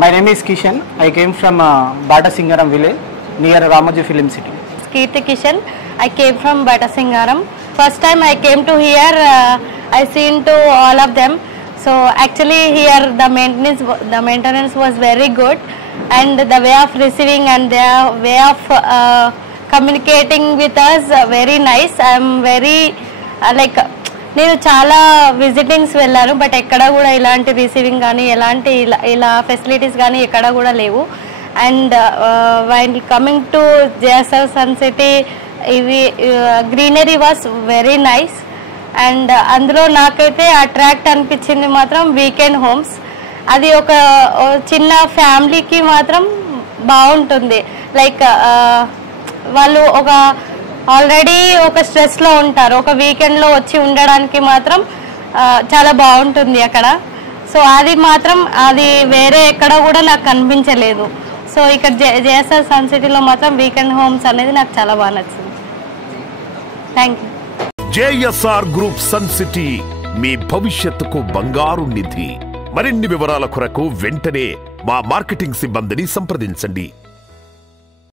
My name is Kishan. I came from Batasingaram village near Ramoji Film City. Kirti Kishan. I came from Batasingaram. First time I came to here, I seen to all of them. So actually here the maintenance was very good, and the way of receiving and their way of communicating with us very nice. I am very నేను చాలా visitings వెళ్ళాను, but ఎక్కడ కూడా ఇలాంటి receiving కానీ ఎలాంటి ఇలా facilities కానీ ఎక్కడ కూడా లేవు. And while coming to JSR Sun City, ఇవి greenery was very nice. And అందులో నాకైతే అట్రాక్ట్ అనిపించింది మాత్రం వీకెండ్ హోమ్స్. అది ఒక చిన్న ఫ్యామిలీకి మాత్రం బాగుంటుంది. లైక్ వాళ్ళు ఆల్రెడీ ఒక స్ట్రెస్లో ఉంటారు, ఒక వీకెండ్లో వచ్చి ఉండడానికి మాత్రం చాలా బాగుంటుంది అక్కడ. సో అది వేరే ఎక్కడ కూడా నాకు కనిపించలేదు. సో ఇక్కడ జేఎస్ఆర్ సన్ సిటీలో మాత్రం వీకెండ్ హోమ్స్ అనేది నాకు చాలా బాగా నచ్చింది. Thank you. JSR group Sun City, మీ భవిష్యత్తుకు బంగారు నిధి. మరిన్ని వివరాల కొరకు వెంటనే మా మార్కెటింగ్ సిబ్బందిని సంప్రదించండి.